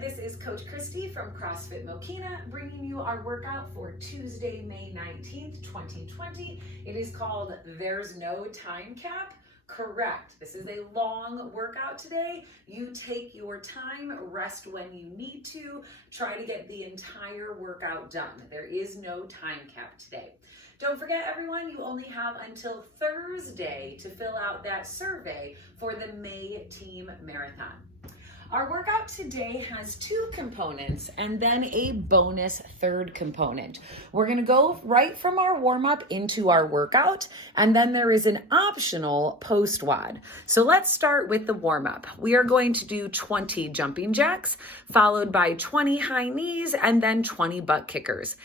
this is Coach Christy from CrossFit Mokina bringing you our workout for Tuesday, May 19th, 2020. It is called There's No Time Cap. Correct. This is a long workout today. You take your time, rest when you need to, try to get the entire workout done. There is no time cap today. Don't forget, everyone, you only have until Thursday to fill out that survey for the May Team Marathon. Our workout today has two components and then a bonus third component. We're going to go right from our warm-up into our workout, and then there is an optional post-WOD. So let's start with the warm-up. We are going to do 20 jumping jacks, followed by 20 high knees, and then 20 butt kickers.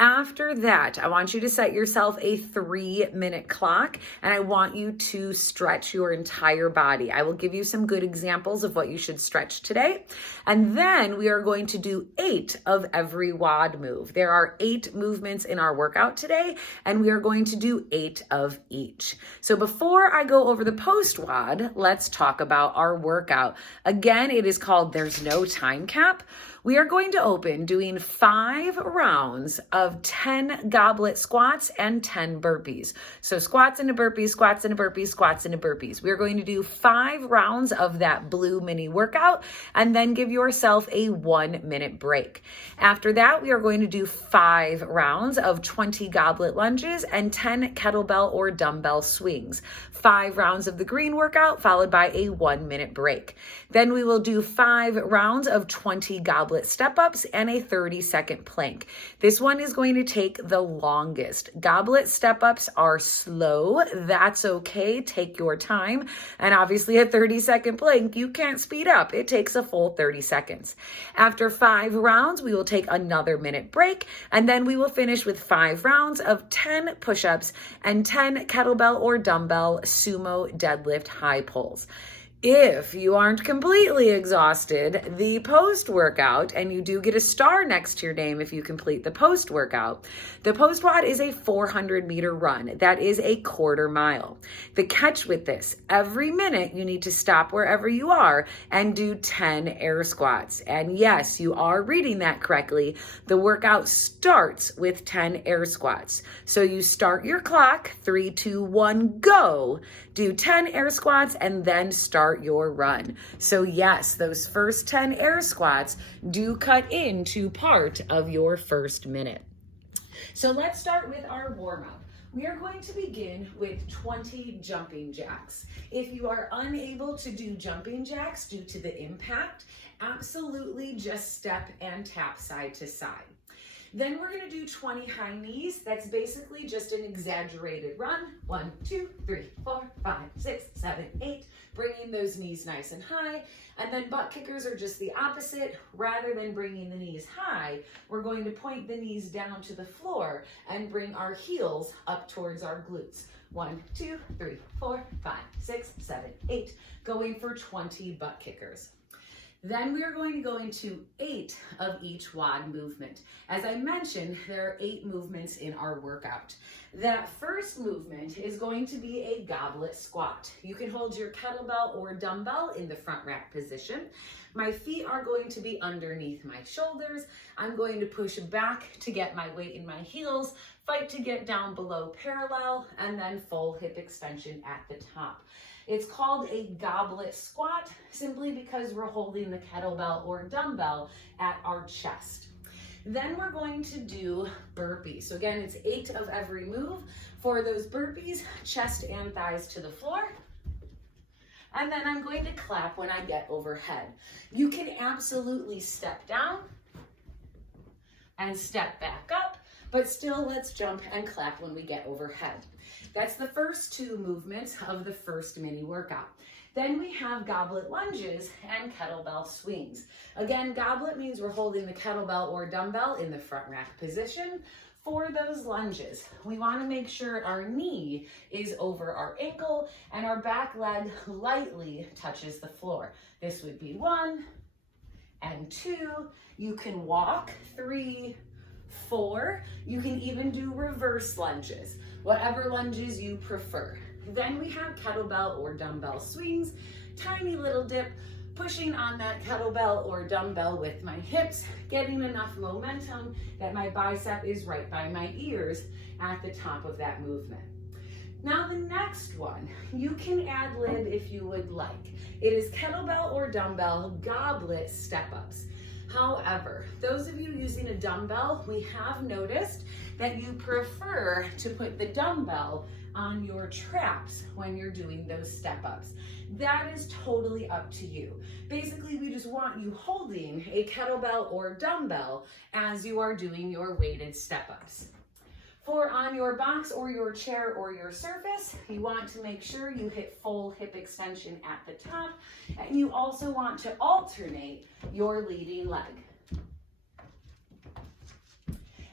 After that, I want you to set yourself a 3-minute clock, and I want you to stretch your entire body. I will give you some good examples of what you should stretch today. And then we are going to do 8 of every WOD move. There are 8 movements in our workout today, and we are going to do 8 of each. So before I go over the post-WOD, let's talk about our workout. Again, it is called There's No Time Cap. We are going to open doing 5 rounds of 10 goblet squats and 10 burpees. So squats into burpees, squats into burpees, squats into burpees. We are going to do 5 rounds of that blue mini workout and then give yourself a 1-minute break. After that, we are going to do 5 rounds of 20 goblet lunges and 10 kettlebell or dumbbell swings. 5 rounds of the green workout followed by a 1-minute break. Then we will do 5 rounds of 20 Goblet Step Ups and a 30-second plank. This one is going to take the longest. Goblet Step Ups are slow. That's okay. Take your time. And obviously a 30-second plank, you can't speed up. It takes a full 30 seconds. After 5 rounds, we will take another minute break, and then we will finish with 5 rounds of 10 push-ups and 10 kettlebell or dumbbell sumo deadlift high pulls. If you aren't completely exhausted, the post-workout, and you do get a star next to your name if you complete the post-workout, the post-WOD is a 400-meter run. That is a quarter mile. The catch with this, every minute you need to stop wherever you are and do 10 air squats. And yes, you are reading that correctly. The workout starts with 10 air squats. So you start your clock, 3, 2, 1, go. Do 10 air squats and then start your run. So yes, those first 10 air squats do cut into part of your first minute. So let's start with our warm-up. We are going to begin with 20 jumping jacks. If you are unable to do jumping jacks due to the impact, absolutely just step and tap side to side. Then we're going to do 20 high knees. That's basically just an exaggerated run. 1, 2, 3, 4, 5, 6, 7, 8. Bringing those knees nice and high. And then butt kickers are just the opposite. Rather than bringing the knees high, we're going to point the knees down to the floor and bring our heels up towards our glutes. 1, 2, 3, 4, 5, 6, 7, 8. Going for 20 butt kickers. Then we are going to go into 8 of each WOD movement. As I mentioned, there are 8 movements in our workout. That first movement is going to be a goblet squat. You can hold your kettlebell or dumbbell in the front rack position. My feet are going to be underneath my shoulders. I'm going to push back to get my weight in my heels, fight to get down below parallel, and then full hip extension at the top. It's called a goblet squat simply because we're holding the kettlebell or dumbbell at our chest. Then we're going to do burpees. So again, it's 8 of every move. For those burpees, chest and thighs to the floor. And then I'm going to clap when I get overhead. You can absolutely step down and step back up, but still let's jump and clap when we get overhead. That's the first 2 movements of the first mini workout. Then we have goblet lunges and kettlebell swings. Again, goblet means we're holding the kettlebell or dumbbell in the front rack position. For those lunges, we want to make sure our knee is over our ankle and our back leg lightly touches the floor. This would be 1 and 2. You can walk 3, 4. You can even do reverse lunges, whatever lunges you prefer. Then we have kettlebell or dumbbell swings, tiny little dip, pushing on that kettlebell or dumbbell with my hips, getting enough momentum that my bicep is right by my ears at the top of that movement. Now the next one, you can ad lib if you would like. It is kettlebell or dumbbell goblet step ups. However, those of you using a dumbbell, we have noticed that you prefer to put the dumbbell on your traps when you're doing those step ups. That is totally up to you. Basically, we just want you holding a kettlebell or dumbbell as you are doing your weighted step ups. For on your box or your chair or your surface, you want to make sure you hit full hip extension at the top, and you also want to alternate your leading leg.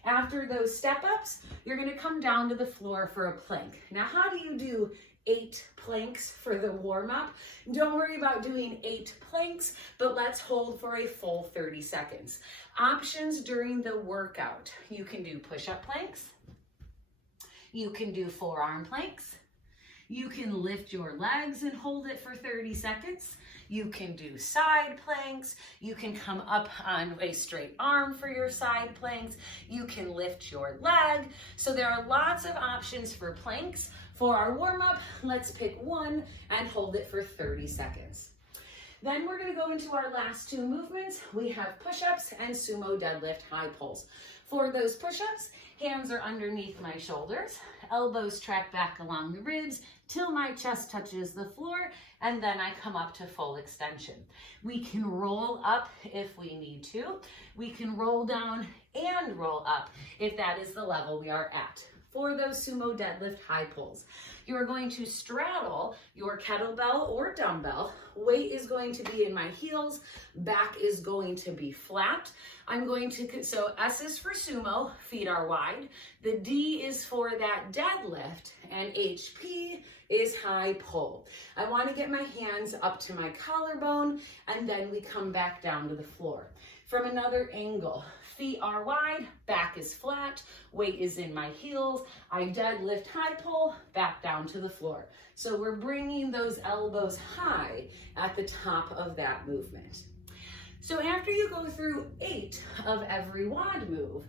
After those step ups, you're gonna come down to the floor for a plank. Now, how do you do 8 planks for the warm up? Don't worry about doing 8 planks, but let's hold for a full 30 seconds. Options during the workout. You can do push-up planks. You can do forearm planks. You can lift your legs and hold it for 30 seconds. You can do side planks. You can come up on a straight arm for your side planks. You can lift your leg. So there are lots of options for planks. For our warm-up, let's pick one and hold it for 30 seconds. Then we're gonna go into our last 2 movements. We have push-ups and sumo deadlift high pulls. For those push-ups, hands are underneath my shoulders, elbows track back along the ribs till my chest touches the floor, and then I come up to full extension. We can roll up if we need to. We can roll down and roll up if that is the level we are at. For those sumo deadlift high pulls, you are going to straddle your kettlebell or dumbbell. Weight is going to be in my heels, back is going to be flat. So S is for sumo, feet are wide. The D is for that deadlift, and HP is high pull. I want to get my hands up to my collarbone, and then we come back down to the floor. From another angle, feet are wide, back is flat, weight is in my heels. I deadlift high pull, back down to the floor. So we're bringing those elbows high at the top of that movement. So after you go through 8 of every WOD move,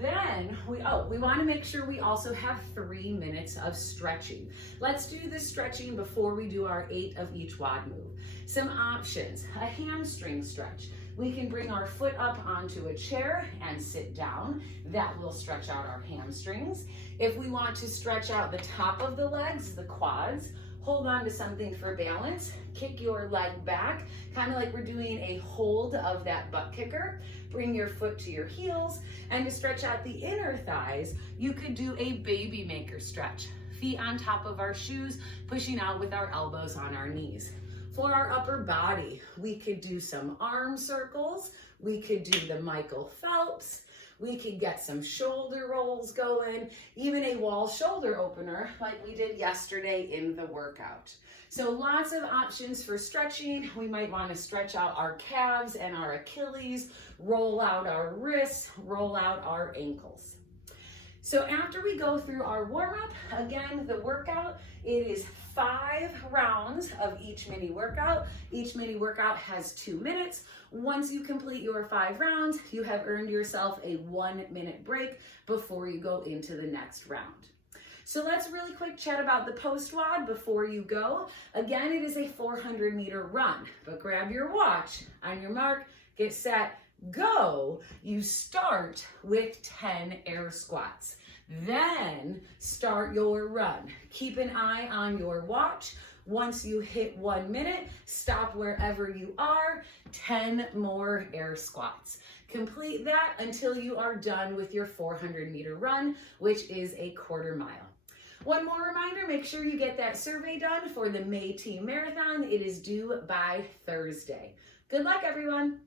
then we want to make sure we also have 3 minutes of stretching. Let's do the stretching before we do our 8 of each WOD move. Some options: a hamstring stretch. We can bring our foot up onto a chair and sit down. That will stretch out our hamstrings. If we want to stretch out the top of the legs, the quads, hold on to something for balance, kick your leg back, kind of like we're doing a hold of that butt kicker. Bring your foot to your heels, and to stretch out the inner thighs, you could do a Babymaker stretch. Feet on top of our shoes, pushing out with our elbows on our knees. For our upper body, we could do some arm circles, we could do the Michael Phelps, we could get some shoulder rolls going, even a wall shoulder opener like we did yesterday in the workout. So lots of options for stretching. We might want to stretch out our calves and our Achilles, roll out our wrists, roll out our ankles. So after we go through our warm-up, again, the workout, it is 5 rounds of each mini workout. Each mini workout has 2 minutes. Once you complete your 5 rounds, you have earned yourself a 1-minute break before you go into the next round. So let's really quick chat about the post-WOD before you go. Again, it is a 400-meter run, but grab your watch. On your mark, get set, go. You start with 10 air squats. Then start your run. Keep an eye on your watch. Once you hit 1 minute, stop wherever you are. 10 more air squats. Complete that until you are done with your 400-meter run, which is a quarter mile. One more reminder, make sure you get that survey done for the May Team Marathon. It is due by Thursday. Good luck, everyone.